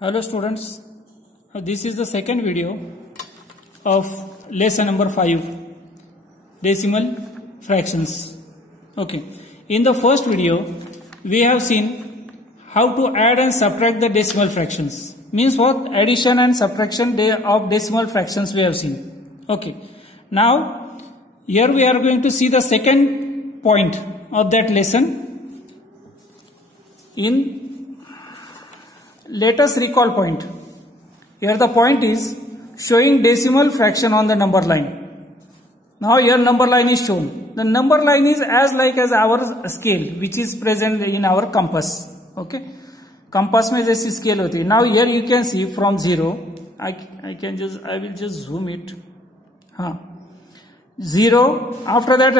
Hello students, this is the second video of lesson number 5, decimal fractions. Okay, in the first video we have seen how to add and subtract the decimal fractions. Means what? Addition and subtraction of decimal fractions we have seen. Okay, now here we are going to see the second point of that lesson. Let us recall point. Here the point is showing decimal fraction on the number line. Now here number line is shown. The number line is as like as our scale which is present in our compass. Okay, compass में जैसी scale होती है. Now here you can see from 0. I will just zoom it. 0. After that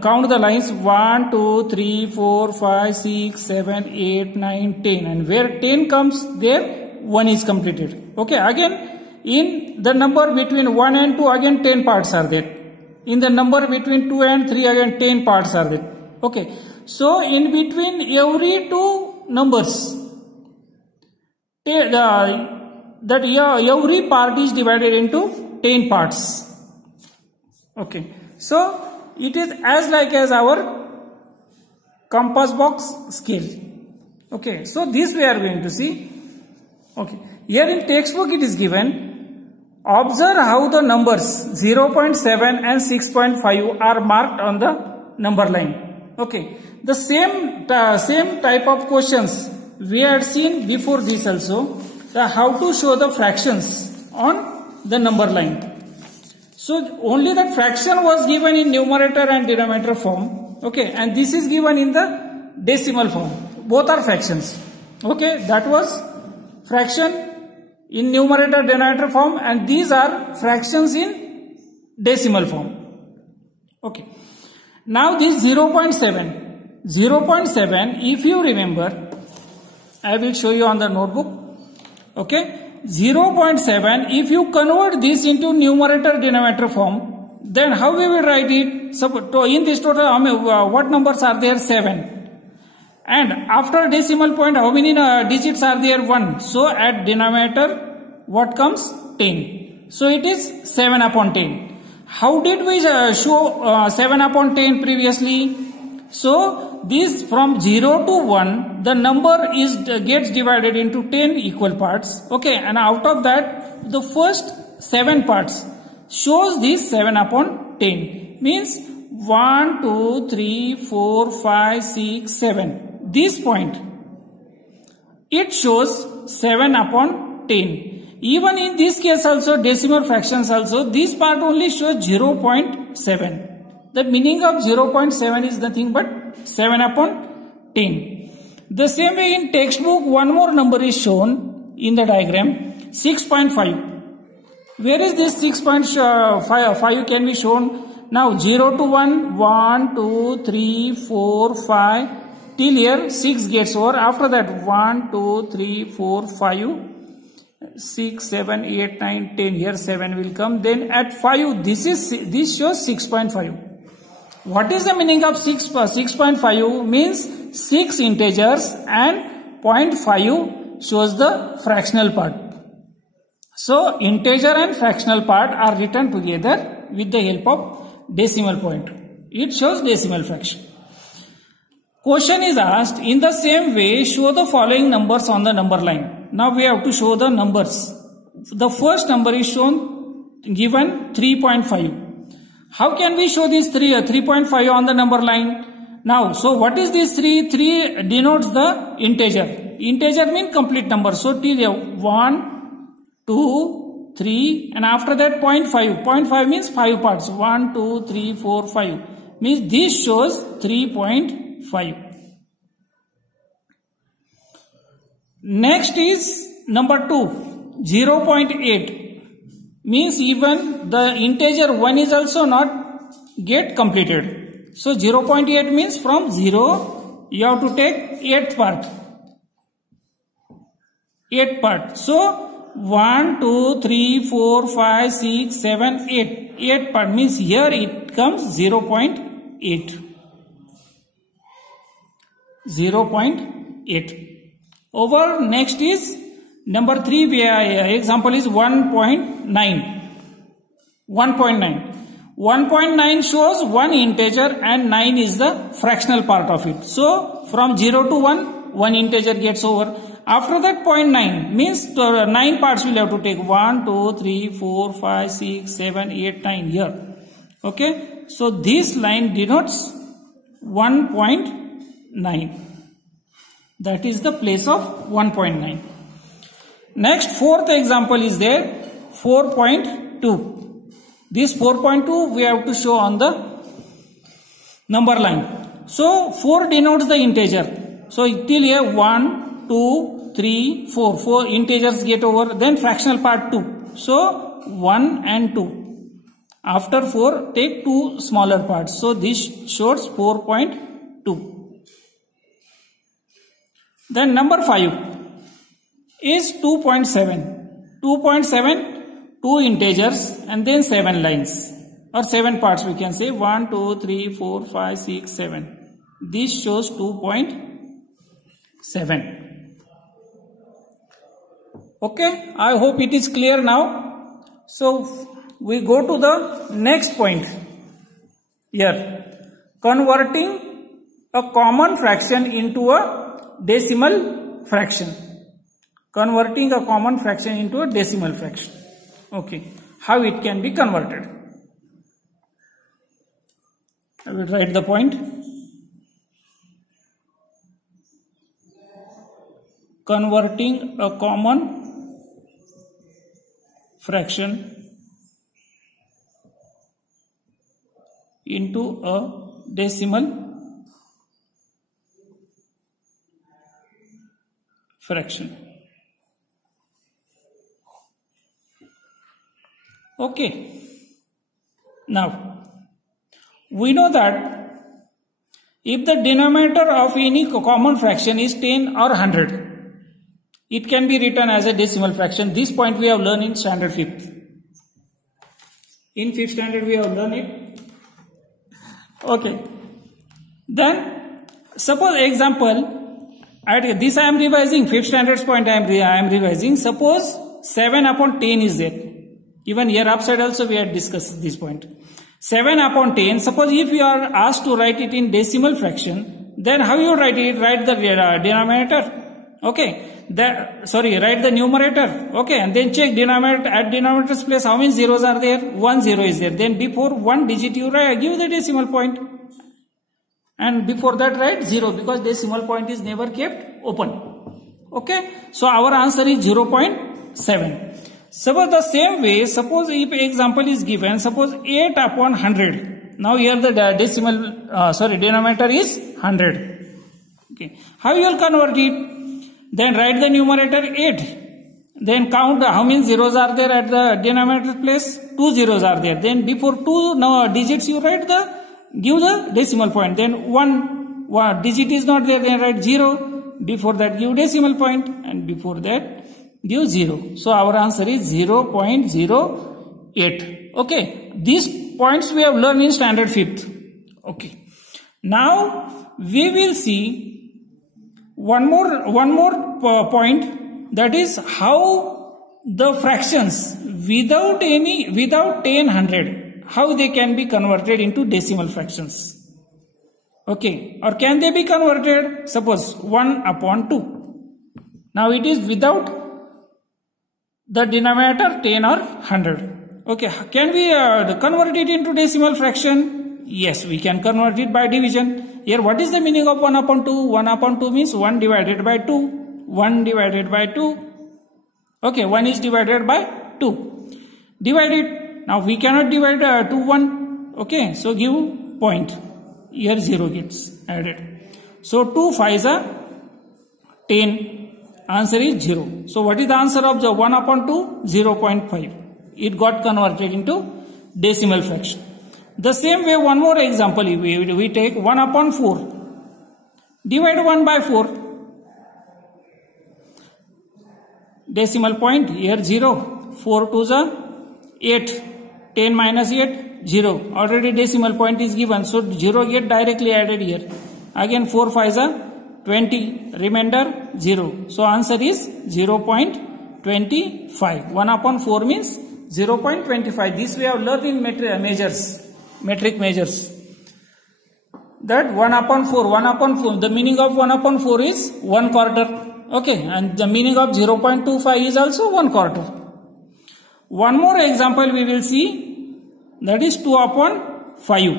count the lines 1, 2, 3, 4, 5, 6, 7, 8, 9, 10, and where 10 comes there 1 is completed. Okay, again in the number between 1 and 2 again 10 parts are there. In the number between 2 and 3 again 10 parts are there. Okay, so in between every two numbers every part is divided into 10 parts. Okay, so it is as like as our compass box scale. Okay, so this we are going to see. Okay, here in textbook it is given. Observe how the numbers 0.7 and 6.5 are marked on the number line. Okay, the same type of questions we had seen before this also. How to show the fractions on the number line. So only that fraction was given in numerator and denominator form. Okay, and this is given in the decimal form. Both are fractions. Okay, that was fraction in numerator denominator form, and these are fractions in decimal form. Okay, now this 0.7, if you remember, I will show you on the notebook. Okay, 0.7, if you convert this into numerator denominator form, then how we will write it? So in this total what numbers are there? 7. And after decimal point how many digits are there? 1. So at denominator what comes? 10. So it is 7 upon 10. How did we show 7 upon 10 previously? So this from 0 to 1 the number gets divided into 10 equal parts. Okay, and out of that the first 7 parts shows this 7 upon 10. Means 1, 2, 3, 4, 5, 6, 7. This point it shows 7 upon 10. Even in this case also decimal fractions also this part only shows 0.7. The meaning of 0.7 is nothing but 7 upon 10. The same way in textbook one more number is shown in the diagram, 6.5. Where is this 6.5 can be shown? Now 0 to 1, 1, 2, 3, 4, 5 till here 6 gets over. After that 1, 2, 3, 4, 5, 6, 7, 8, 9, 10. Here 7 will come. Then at 5 this shows 6.5. What is the meaning of 6.5? Means 6 integers and 0.5 shows the fractional part. So integer and fractional part are written together with the help of decimal point. It shows decimal fraction. Question is asked in the same way show the following numbers on the number line. Now we have to show the numbers. The first number is shown given 3.5. How can we show this 3.5 on the number line? Now, so what is this 3? 3 denotes the integer. Integer means complete number. So till here 1, 2, 3 and after that 0.5. 0.5 means 5 parts. 1, 2, 3, 4, 5. Means this shows 3.5. Next is number 2, 0.8. Means even the integer 1 is also not get completed. So 0.8 means from 0 you have to take 8th part. 8th part. So 1, 2, 3, 4, 5, 6, 7, 8. 8th part means here it comes 0.8. 0.8. Over next is Number 3 example is 1.9. 1.9 shows one integer and 9 is the fractional part of it. So from 0 to 1 integer gets over. After that 0.9 means 9 parts will have to take 1, 2, 3, 4, 5, 6, 7, 8, 9 here. Okay. So this line denotes 1.9. That is the place of 1.9. Next, fourth example is there, 4.2. This 4.2 we have to show on the number line. So 4 denotes the integer. So till here 1, 2, 3, 4. 4 integers get over. Then fractional part 2. So 1 and 2. After 4 take 2 smaller parts. So this shows 4.2. Then number 5 is 2.7. 2.7, 2 integers and then 7 lines or 7 parts we can say 1, 2, 3, 4, 5, 6, 7. This shows 2.7. Okay, I hope it is clear now. So we go to the next point here. Converting a common fraction into a decimal fraction. Converting a common fraction into a decimal fraction. Okay, how it can be converted? I will write the point. Converting a common fraction into a decimal fraction. Okay. Now, we know that if the denominator of any common fraction is 10 or 100, it can be written as a decimal fraction. This point we have learned in standard 5th. In 5th standard we have learned it. Okay. Then, suppose example, this I am revising, 5th standards point I am revising. Suppose 7 upon 10 is there. Even here upside also we had discussed this point. 7 upon 10. Suppose if you are asked to write it in decimal fraction, then how you write it? Write the denominator. Okay. Write the numerator. Okay. And then check denominator at denominator's place how many zeros are there? 1 0 is there. Then before one digit you give the decimal point. And before that write 0 because decimal point is never kept open. Okay. So our answer is 0.7. Suppose the same way, suppose if example is given, suppose 8 upon 100. Now here the denominator is 100. Okay. How you will convert it? Then write the numerator 8. Then count how many zeros are there at the denominator place? 2 zeros are there. Then before 2 digits you write give the decimal point. Then one digit is not there, then write 0. Before that give decimal point and before that give 0. So our answer is 0.08. Okay. These points we have learned in standard 5th. Okay. Now we will see one more point, that is how the fractions without 10, 100, how they can be converted into decimal fractions. Okay. Or can they be converted? Suppose 1 upon 2. Now it is without the denominator 10 or 100. Okay, can we convert it into decimal fraction? Yes, we can convert it by division. Here what is the meaning of 1 upon 2? 1 upon 2 means 1 divided by 2. 1 divided by 2. Okay, 1 is divided by 2. Divide it. Now we cannot divide 2, 1. Okay, so give point. Here 0 gets added. So 2 5s are 10. Answer is 0. So what is the answer of the 1 upon 2? 0.5. It got converted into decimal fraction. The same way one more example we take 1 upon 4. Divide 1 by 4. Decimal point here 0. 4 2s are 8. 10 minus 8 0. Already decimal point is given. So 0 get directly added here. Again 4 5s are 20, remainder 0. So answer is 0.5. 0.25. 1 upon 4 means 0.25. This we have learned in metric measures. That 1 upon 4, the meaning of 1 upon 4 is 1 quarter. Okay, and the meaning of 0.25 is also 1 quarter. One more example we will see, that is 2 upon 5.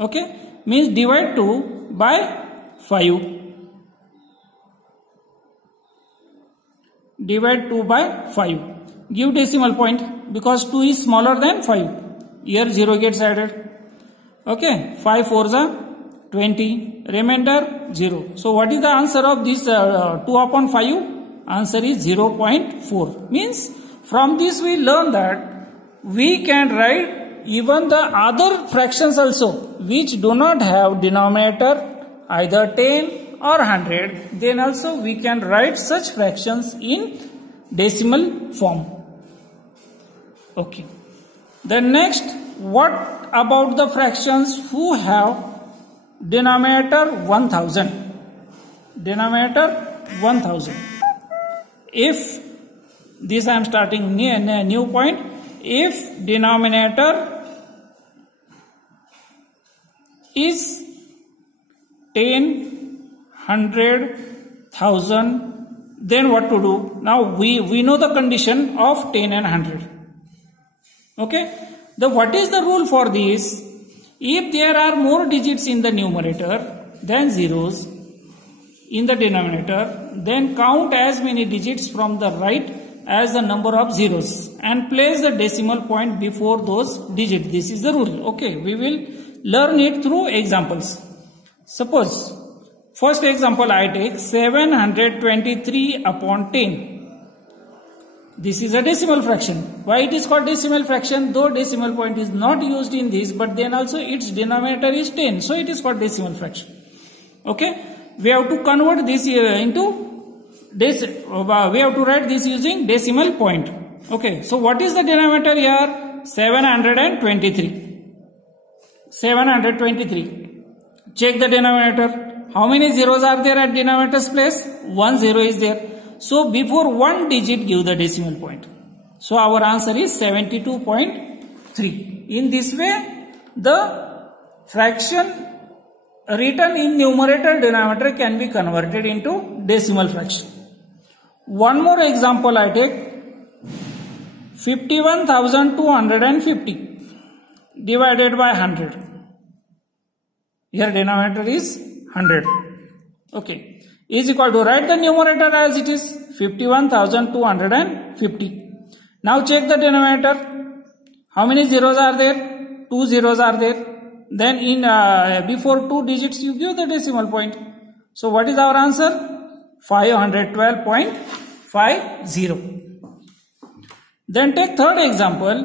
Okay, means divide 2 by 5. Divide 2 by 5. Give decimal point because 2 is smaller than 5. Here 0 gets added. Okay, 5 4s are 20. Remainder 0. So what is the answer of this 2 upon 5? Answer is 0.4. Means from this we learn that we can write even the other fractions also which do not have denominator either 10 or 100, then also we can write such fractions in decimal form. Okay. Then next, what about the fractions who have denominator 1000? Denominator 1000. If this I am starting new point, if denominator is 10, 100, 1000, then what to do? Now we know the condition of 10 and 100. Okay. What is the rule for this? If there are more digits in the numerator than zeros in the denominator, then count as many digits from the right as the number of zeros and place the decimal point before those digits. This is the rule. Okay. We will learn it through examples. Suppose first example I take 723 upon 10. This is a decimal fraction. Why it is called decimal fraction? Though decimal point is not used in this, but then also its denominator is 10. So it is called decimal fraction. Okay. We have to convert this into this. We have to write this using decimal point. Okay. So what is the denominator here? 723. 723. Check the denominator. How many zeros are there at denominator's place? 1 0 is there. So before one digit give the decimal point. So our answer is 72.3. In this way, the fraction written in numerator denominator can be converted into decimal fraction. One more example I take 51,250 divided by 100. Here denominator is 100. Okay. Is equal to, write the numerator as it is 51,250. Now check the denominator. How many zeros are there? 2 zeros are there. Then in before 2 digits you give the decimal point. So what is our answer? 512.50. Then take third example.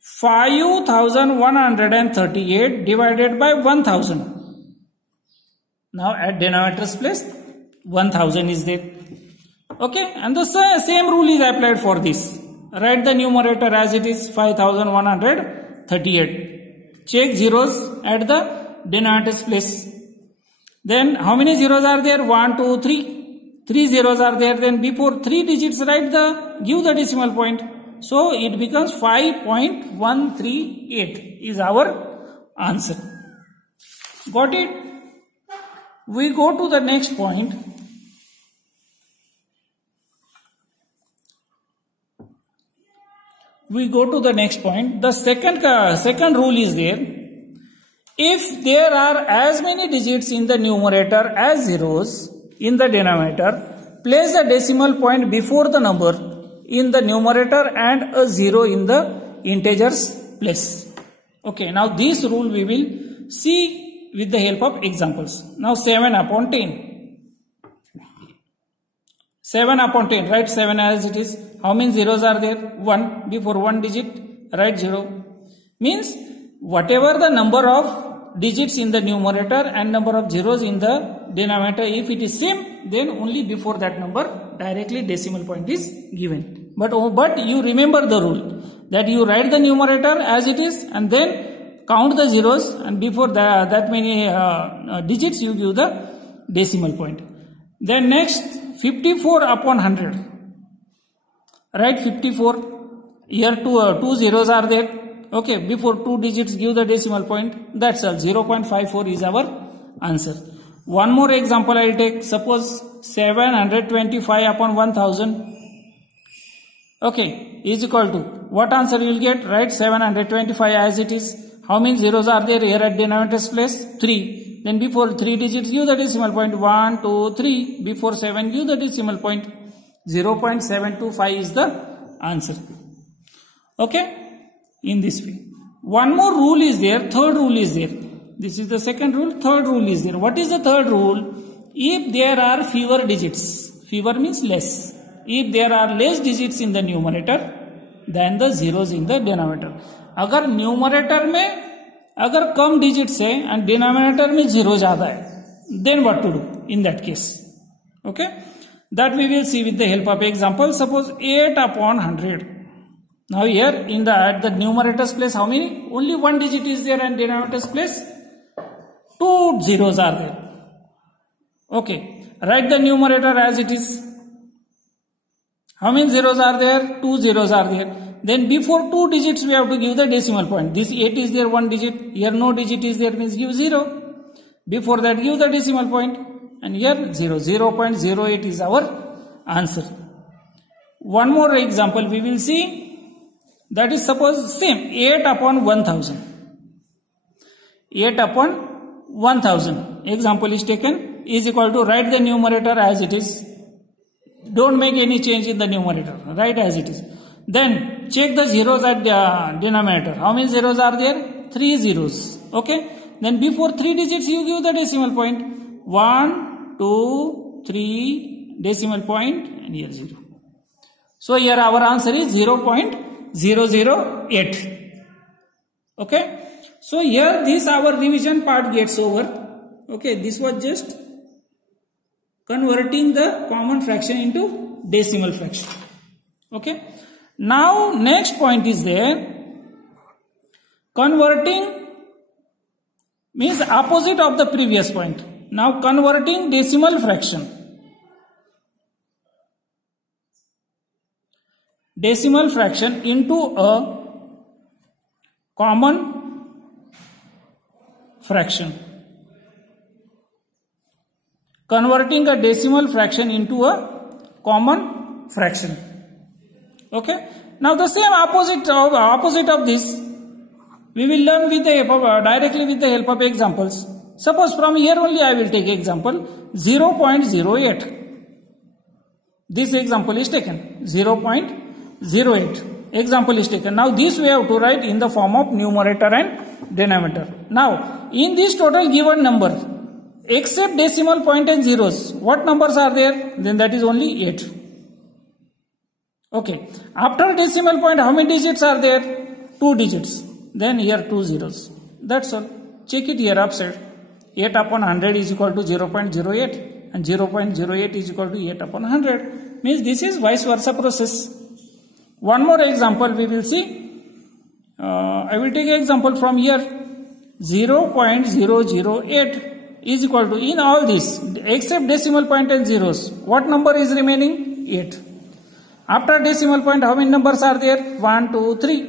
5,138 divided by 1,000. Now at denominator's place 1000 is there. Okay, and the same rule is applied for this. Write the numerator as it is 5138. Check zeros at the denominator's place. Then how many zeros are there? 1, 2, 3. 3 zeros are there. Then before 3 digits give the decimal point. So it becomes 5.138 is our answer. Got it? We go to the next point. The second rule is there. If there are as many digits in the numerator as zeros in the denominator, place a decimal point before the number in the numerator and a 0 in the integer's place. Okay, now this rule we will see with the help of examples. Now 7 upon 10. 7 upon 10, write 7 as it is. How many zeros are there? 1. Before 1 digit, write 0. Means whatever the number of digits in the numerator and number of zeros in the denominator, if it is same, then only before that number directly decimal point is given. But you remember the rule that you write the numerator as it is and then count the zeros, and before that many digits you give the decimal point. Then next 54 upon 100. Right, 54. Here two zeros are there. Okay, before 2 digits give the decimal point. That's all. 0.54 is our answer. One more example I will take. Suppose 725 upon 1000. Okay, is equal to, what answer you will get? Right, 725 as it is. How many zeros are there here at denominator's place? 3. Then before 3 digits give the decimal point. 1, 2, 3. Before 7 give the decimal point. 0.725 is the answer. Okay, in this way. One more rule is there. Third rule is there. This is the second rule. Third rule is there. What is the third rule? If there are fewer digits, fewer means less. If there are less digits in the numerator than the zeros in the denominator. अगर numerator में अगर कम digits है and denominator में zero ज्यादा है, then what to do in that case? Okay, that we will see with the help of example. Suppose 8 upon 100. Now here in the at the numerator's place, how many? Only one digit is there, and denominator's place 2 zeros are there. Okay, write the numerator as it is. How many zeros are there? 2 zeros are there. Then before 2 digits we have to give the decimal point. This 8 is there, one digit. Here no digit is there, means give 0. Before that give the decimal point. And here 0. 0.08 is our answer. One more example we will see. That is, suppose same 8 upon 1000. 8 upon 1000. Example is taken. Is equal to, write the numerator as it is. Don't make any change in the numerator. Write as it is. Then check the zeros at the denominator. How many zeros are there? 3 zeros. Okay. Then before 3 digits you give the decimal point. 1, 2, 3 decimal point, and here 0. So here our answer is 0.008. Okay. So here this our revision part gets over. Okay. This was just converting the common fraction into decimal fraction. Okay. Now next point is there. Converting means opposite of the previous point. Now converting decimal fraction. Decimal fraction into a common fraction. Converting a decimal fraction into a common fraction. Okay. Now the same opposite of this we will learn with the help of, directly with the help of examples. Suppose from here only I will take example 0.08. This example is taken 0.08. Example is taken. Now this we have to write in the form of numerator and denominator. Now in this total given number, except decimal point and zeros, what numbers are there? Then that is only 8. Okay. After decimal point, how many digits are there? 2 digits. Then here 2 zeros. That's all. Check it here upside. 8 upon 100 is equal to 0.08, and 0.08 is equal to 8 upon 100. Means this is vice versa process. One more example we will see. I will take an example from here. 0.008 is equal to, in all this, except decimal point and zeros, what number is remaining? 8. After decimal point, how many numbers are there? 1, 2, 3.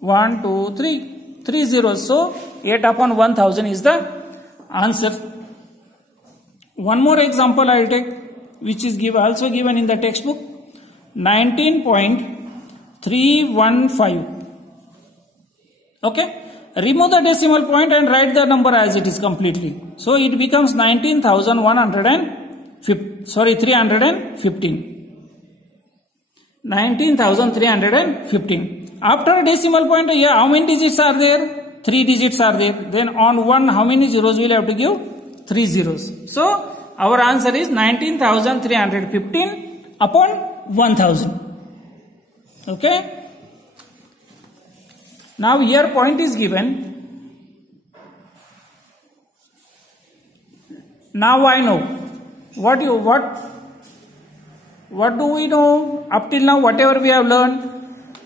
1, 2, 3. 3 zeros. So 8 upon 1000 is the answer. One more example I will take, which is also given in the textbook. 19.315. Okay. Remove the decimal point and write the number as it is completely. So it becomes 315. 19,315. After decimal point, here how many digits are there? 3 digits are there. Then on 1, how many zeros will have to give? 3 zeros. So our answer is 19,315 upon 1000. Okay. Now here point is given. Now I know what do we know up till now, whatever we have learned.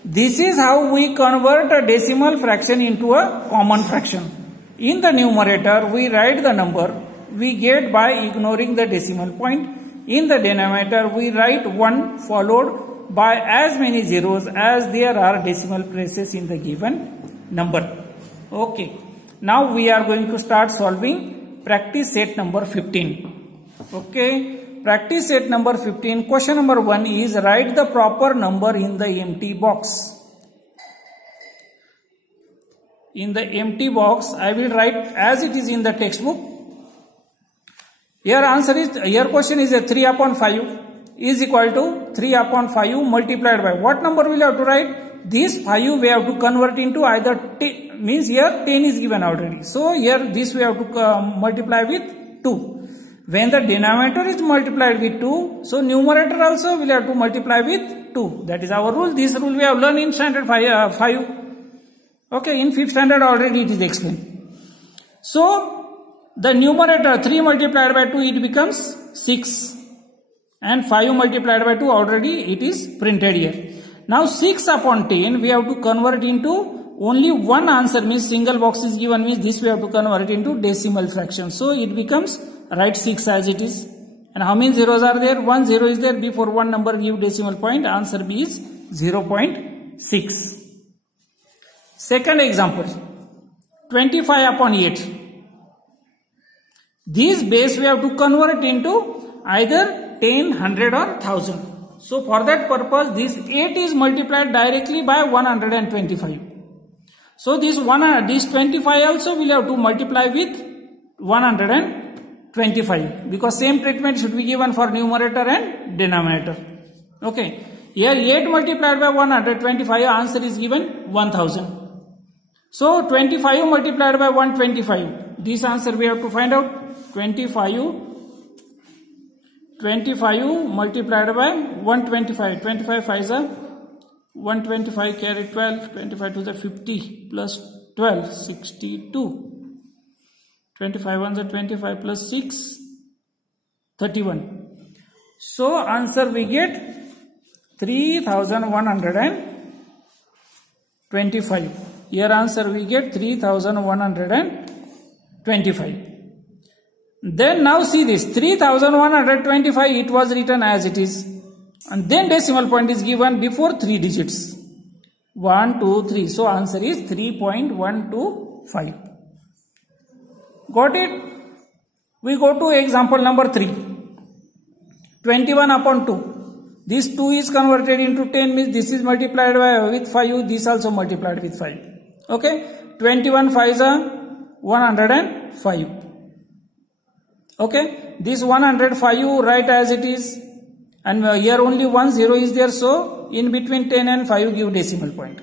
This is how we convert a decimal fraction into a common fraction. In the numerator we write the number we get by ignoring the decimal point, In the denominator, we write 1 followed by as many zeros as there are decimal places in the given number. Okay. Now we are going to start solving practice set number 15. Okay. Practice set number 15. Question number 1 is write the proper number in the empty box. In the empty box, I will write as it is in the textbook. Here question is a 3 upon 5 is equal to 3 upon 5 multiplied by what number will have to write? This 5 we have to convert into either 10, means here 10 is given already. So here this we have to multiply with 2. When the denominator is multiplied with 2, so numerator also will have to multiply with 2. That is our rule. This rule we have learned in standard 5. Okay, in 5th standard already it is explained. So the numerator 3 multiplied by 2 it becomes 6. And 5 multiplied by 2 already it is printed here. Now 6 upon 10 we have to convert into only one answer, means single box is given, means this we have to convert into decimal fraction. So it becomes write 6 as it is. And how many zeros are there? 1 0 is there. Before one number give decimal point. Answer B is 0.6. Second example, 25 upon 8. This base we have to convert into either 10, 100 or 1000. So for that purpose, this 8 is multiplied directly by 125. So this 25 also will have to multiply with 125, because same treatment should be given for numerator and denominator. Okay. Here 8 multiplied by 125, answer is given 1000. So 25 multiplied by 125, this answer we have to find out. 25 multiplied by 125, 25 5 is a 125 carry 12, 25 to the 50 plus 12, 62. 25 1 is 25 plus 6, 31. So answer we get 3125. Here answer we get 3125. Then now see this 3125, it was written as it is, and then decimal point is given before 3 digits 1 2 3. So answer is 3.125. Got it? We go to example number 3. 21 upon 2. This 2 is converted into 10, means this is multiplied with 5, this also multiplied with 5. Okay. 21 5 is a 105. Okay. This 105 you write as it is, and here only 1 0 is there, so in between 10 and 5 give decimal point.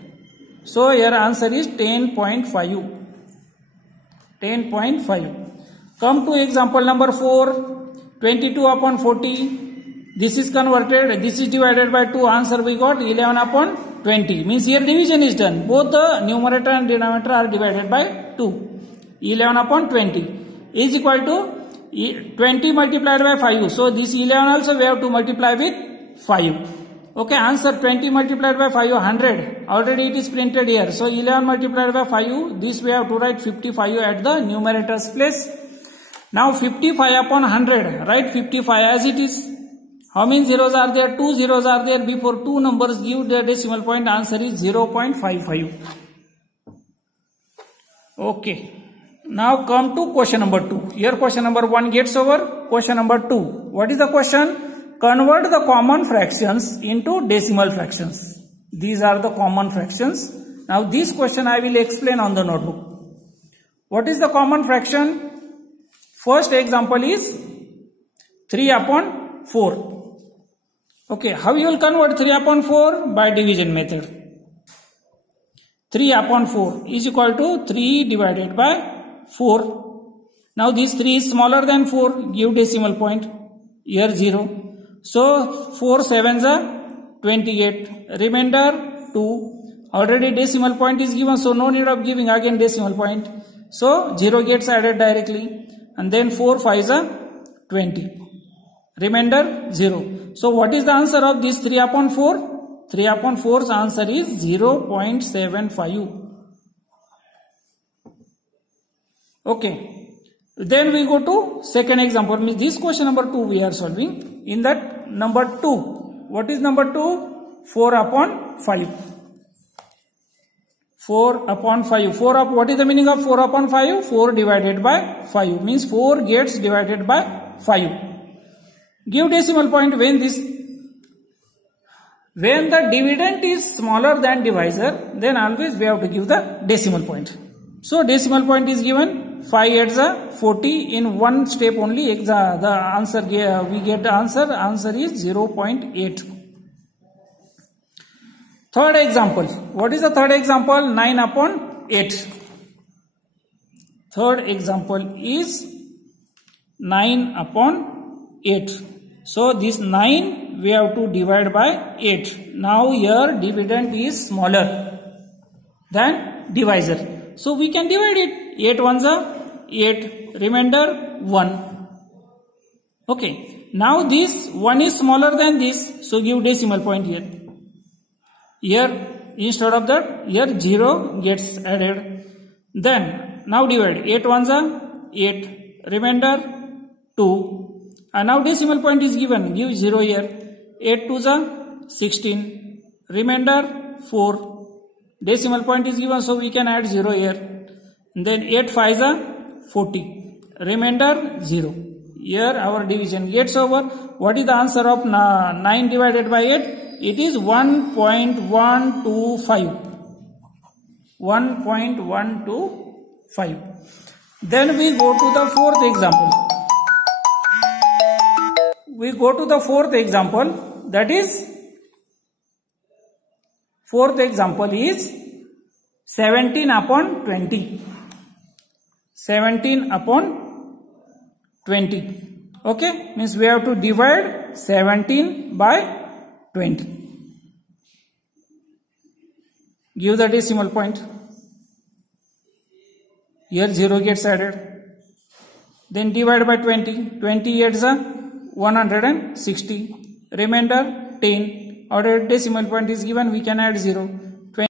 So here answer is 10.5. 10.5. Come to example number 4. 22 upon 40. This is converted, this is divided by 2. Answer we got 11 upon 20. Means here division is done. Both the numerator and denominator are divided by 2. 11 upon 20 is equal to 20 multiplied by 5. So this 11 also we have to multiply with 5. Okay, answer 20 multiplied by 5, 100. Already it is printed here. So 11 multiplied by 5, this we have to write 55 at the numerator's place. Now 55 upon 100, write 55 as it is. How many zeros are there? 2 zeros are there. Before 2 numbers give the decimal point, answer is 0.55. Okay. Now come to question number 2. Here question number 1 gets over. Question number 2. What is the question? Convert the common fractions into decimal fractions. These are the common fractions. Now this question I will explain on the notebook. What is the common fraction? First example is 3 upon 4. Okay, how you will convert 3 upon 4? By division method. 3 upon 4 is equal to 3 divided by 4. Now this 3 is smaller than 4, give decimal point. Here 0. So 4 7s are 28. Remainder 2. Already decimal point is given, so no need of giving again decimal point. So 0 gets added directly. And then 4 5s are 20. Remainder 0. So what is the answer of this 3 upon 4? 3 upon 4's answer is 0.75. Okay. Then we go to second example. Means this question number 2 we are solving. In that number 2, what is number 2? 4 upon 5. 4 upon 5. 4 up. What is the meaning of 4 upon 5? 4 divided by 5. Means 4 gets divided by 5. Give decimal point when the dividend is smaller than divisor, then always we have to give the decimal point. So decimal point is given 5 8s are 40. In one step only the answer we get the answer. Answer is 0.8. Third example. What is the third example? 9 upon 8. Third example is 9 upon 8. So this 9 we have to divide by 8. Now here dividend is smaller than divisor. So we can divide it. 8 ones are 8. Remainder 1. Okay. Now this 1 is smaller than this. So give decimal point here. Here instead of that, here 0 gets added. Then now divide. 8 ones are 8. Remainder 2. And now decimal point is given. Give 0 here. 8 2s are 16. Remainder 4. Decimal point is given, so we can add 0 here. And then 8 5s are 40. Remainder 0. Here our division gets over. What is the answer of 9 divided by 8? It is 1.125. 1.125. Then we go to the fourth example. We go to the fourth example. That is, fourth example is 17 upon 20. 17 upon 20. Okay, means we have to divide 17 by 20. Give the decimal point. Here 0 gets added. Then divide by 20. 20 8s are 160. Remainder 10. Our decimal point is given. We can add 0.